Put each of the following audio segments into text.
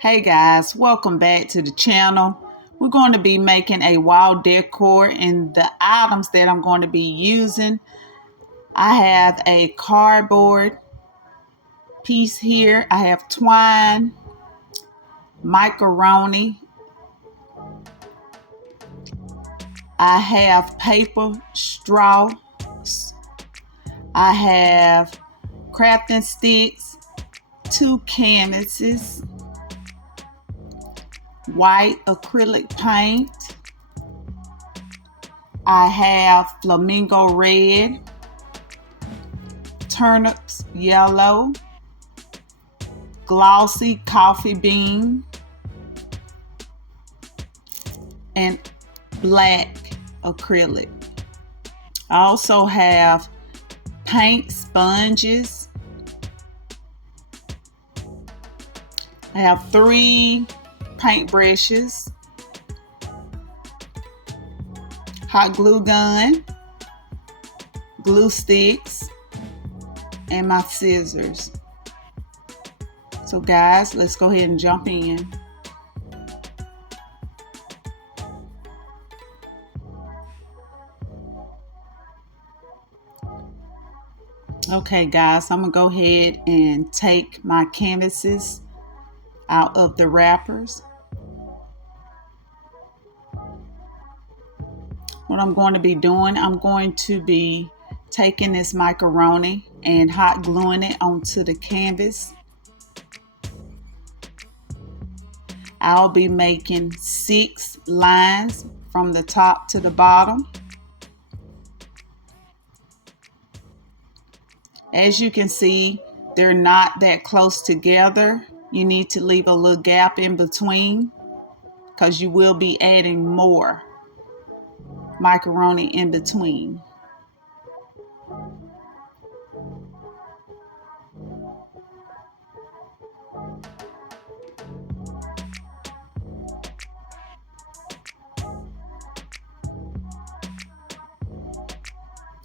Hey guys, welcome back to the channel. We're going to be making a wall decor, and the items that I'm going to be using, I have a cardboard piece here. I have twine, macaroni. I have paper straw. I have crafting sticks, 2 canvases, white acrylic paint. I have flamingo red, turnips yellow, glossy coffee bean, and black acrylic. I also have paint sponges. I have 3 paintbrushes, hot glue gun, glue sticks, and my scissors. So guys, let's go ahead and jump in. Okay guys, I'm gonna go ahead and take my canvases out of the wrappers. What I'm going to be doing, I'm going to be taking this macaroni and hot gluing it onto the canvas. I'll be making 6 lines from the top to the bottom. As you can see, they're not that close together. You need to leave a little gap in between because you will be adding more macaroni in between.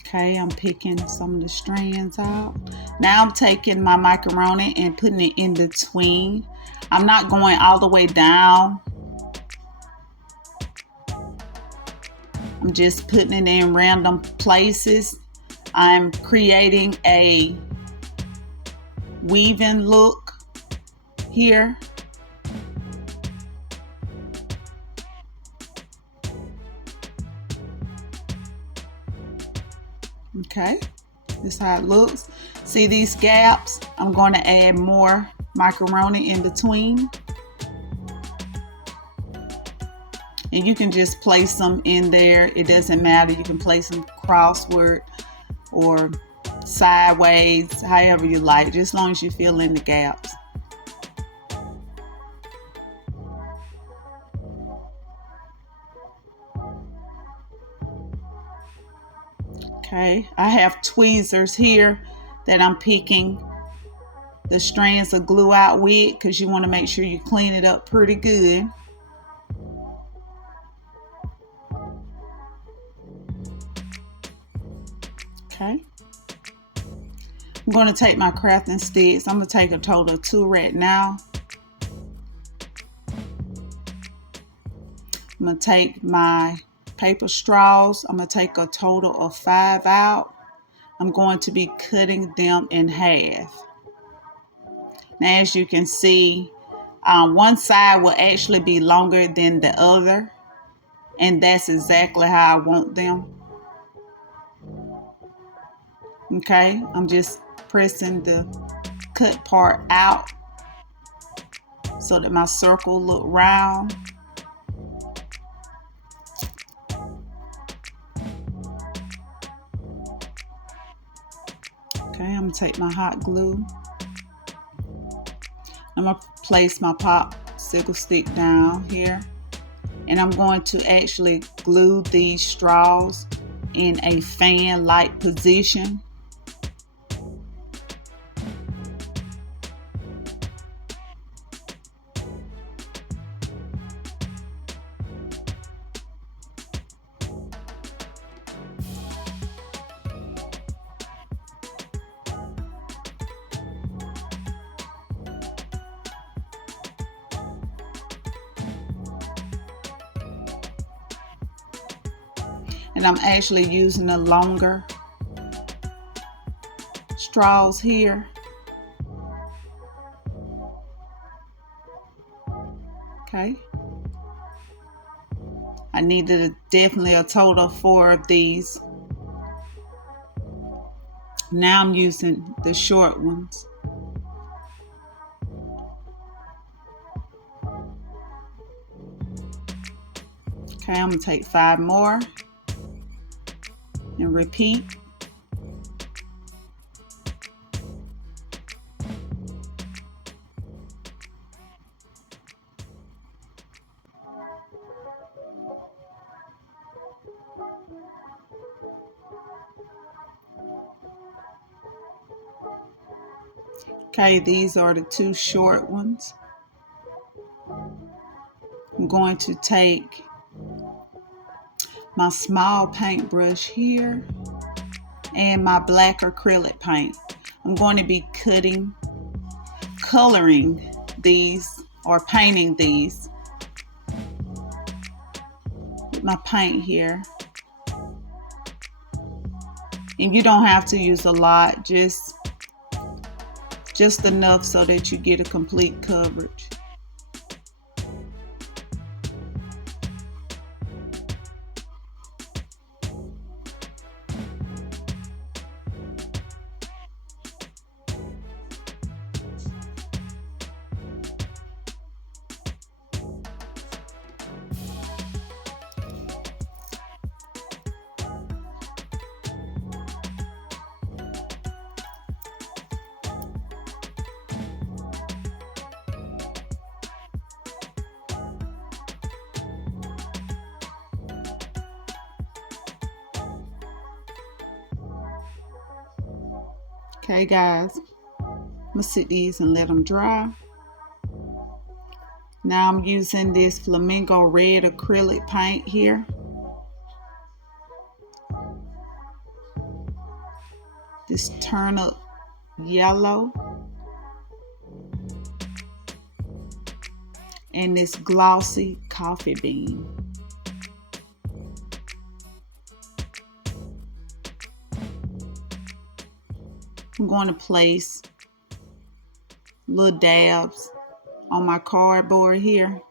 Okay, I'm picking some of the strands out. Now I'm taking my macaroni and putting it in between. I'm not going all the way down. I'm just putting it in random places. I'm creating a weaving look here. Okay, this is how it looks. See these gaps? I'm going to add more macaroni in between. And you can just place them in there. It doesn't matter. You can place them crossward or sideways, however you like, just as long as you fill in the gaps. Okay, I have tweezers here that I'm picking the strands of glue out with because you want to make sure you clean it up pretty good. Okay, I'm going to take my crafting sticks. I'm going to take a total of 2 right now. I'm going to take my paper straws. I'm going to take a total of 5 out. I'm going to be cutting them in half. Now as you can see, one side will actually be longer than the other, and that's exactly how I want them. Okay, I'm just pressing the cut part out so that my circle look round. Okay, I'm going to take my hot glue. I'm going to place my popsicle stick down here. And I'm going to actually glue these straws in a fan-like position. And I'm actually using the longer straws here. Okay. I needed definitely a total of 4 of these. Now I'm using the short ones. Okay, I'm gonna take 5 more and repeat. Okay, these are the 2 short ones. I'm going to take my small paintbrush here and my black acrylic paint. I'm going to be coloring these or painting these with my paint here. And you don't have to use a lot, just enough so that you get a complete coverage. Okay guys, I'm gonna sit these and let them dry. Now I'm using this flamingo red acrylic paint here. This turnip yellow. And this glossy coffee bean. I'm going to place little dabs on my cardboard here.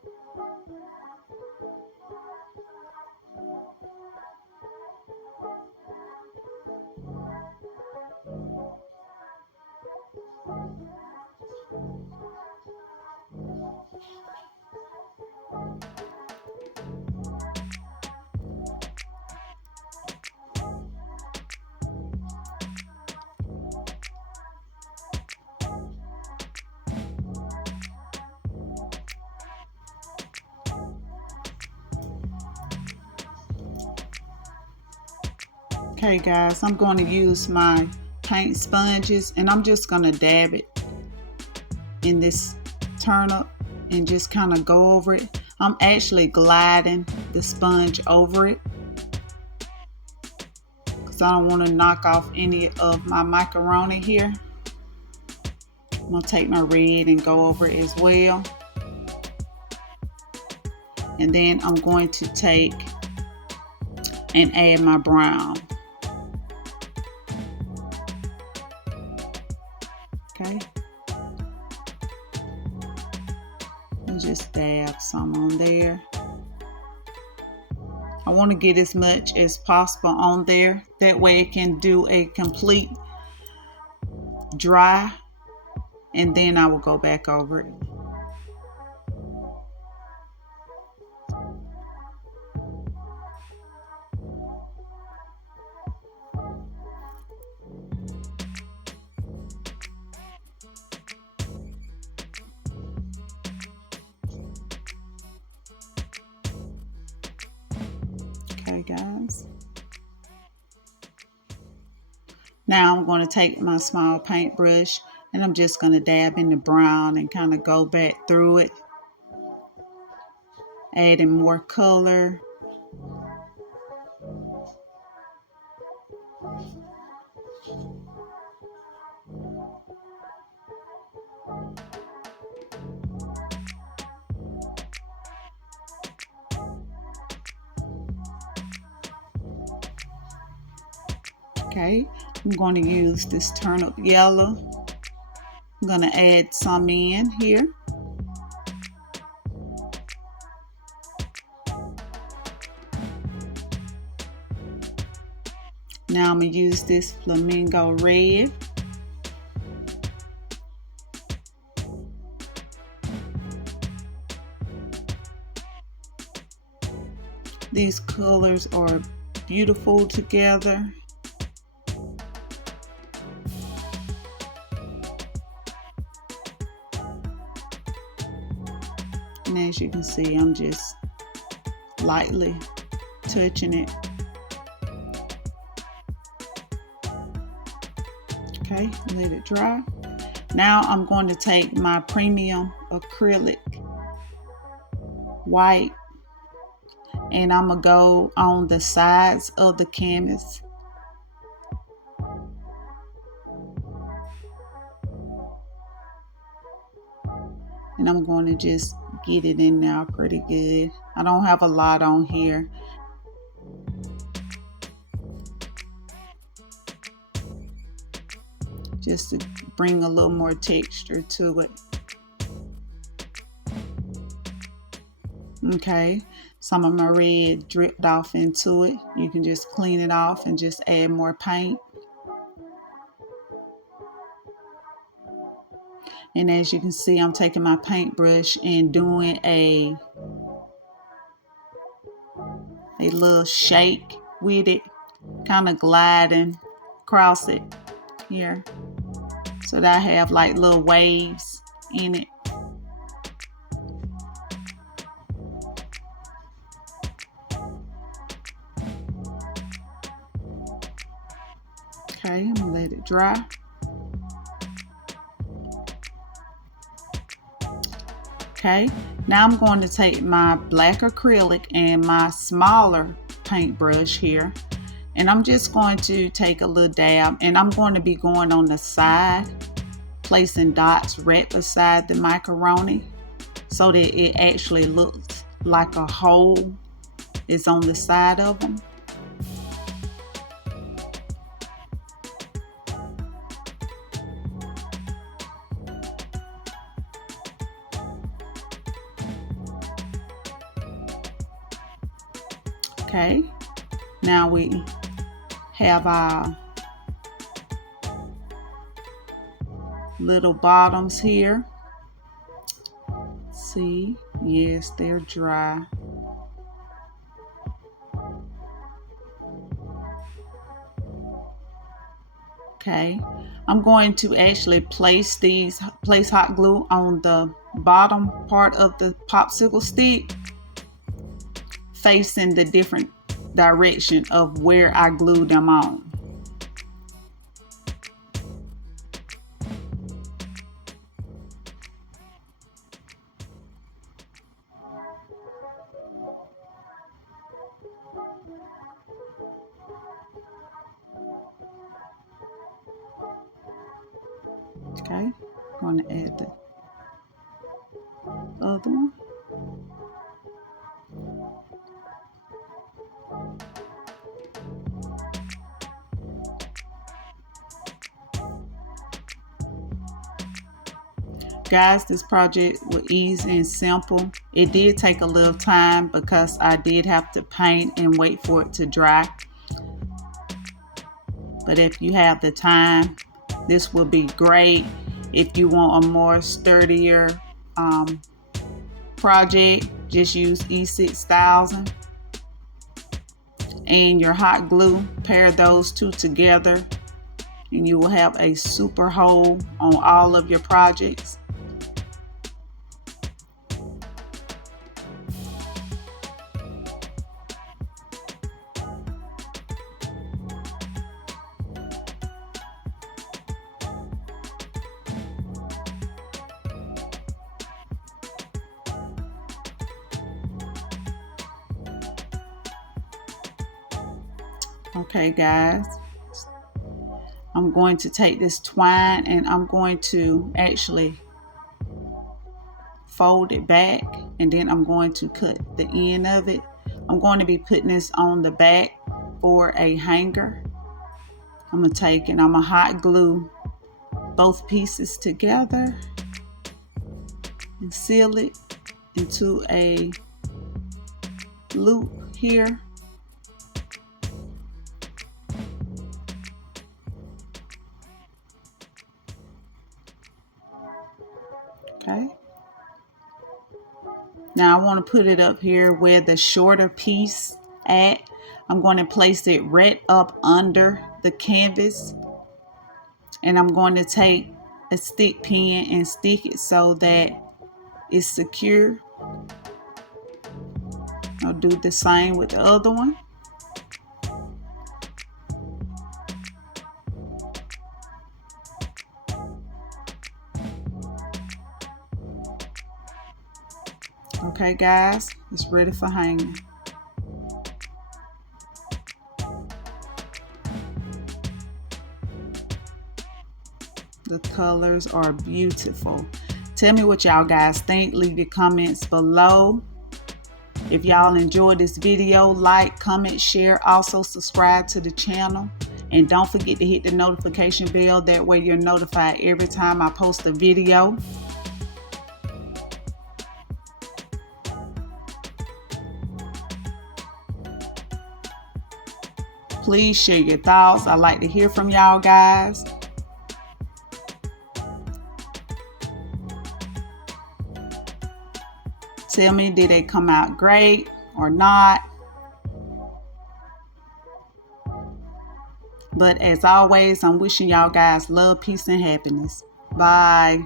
Okay guys, I'm going to use my paint sponges and I'm just going to dab it in this turnip and just kind of go over it. I'm actually gliding the sponge over it because I don't want to knock off any of my macaroni here. I'm going to take my red and go over it as well. And then I'm going to take and add my brown. Okay. And just dab some on there. I want to get as much as possible on there. That way it can do a complete dry. And then I will go back over it. Okay guys. Now I'm going to take my small paintbrush and I'm just going to dab in the brown and kind of go back through it, adding more color. Okay, I'm going to use this turnip yellow. I'm going to add some in here. Now I'm going to use this flamingo red. These colors are beautiful together. And as you can see, I'm just lightly touching it. Okay, let it dry. Now I'm going to take my premium acrylic white and I'm going to go on the sides of the canvas. And I'm going to just get it in now pretty good. I don't have a lot on here. Just to bring a little more texture to it. Okay, some of my red dripped off into it. You can just clean it off and just add more paint. And as you can see, I'm taking my paintbrush and doing a little shake with it, kind of gliding across it here, so that I have like little waves in it. Okay, I'm gonna let it dry. Okay, now I'm going to take my black acrylic and my smaller paintbrush here, and I'm just going to take a little dab, and I'm going to be going on the side, placing dots right beside the macaroni so that it actually looks like a hole is on the side of them. Okay, now we have our little bottoms here. See, yes, they're dry. Okay, I'm going to actually place hot glue on the bottom part of the popsicle stick, facing the different direction of where I glued them on. Okay, I'm going to add the other one. Guys, this project was easy and simple. It did take a little time because I did have to paint and wait for it to dry. But if you have the time, this will be great. If you want a more sturdier project, just use E6000 and your hot glue. Pair those two together and you will have a super hole on all of your projects. Okay guys, I'm going to take this twine and I'm going to actually fold it back, and then I'm going to cut the end of it. I'm going to be putting this on the back for a hanger. I'm going to take and I'm going to hot glue both pieces together and seal it into a loop here. Okay. Now I want to put it up here where the shorter piece at. I'm going to place it right up under the canvas, and I'm going to take a stick pin and stick it so that it's secure. I'll do the same with the other one. Okay guys, it's ready for hanging. The colors are beautiful. Tell me what y'all guys think. Leave your comments below. If y'all enjoyed this video, like, comment, share. Also subscribe to the channel. And don't forget to hit the notification bell. That way you're notified every time I post a video. Please share your thoughts. I like to hear from y'all guys. Tell me, did they come out great or not? But as always, I'm wishing y'all guys love, peace, and happiness. Bye.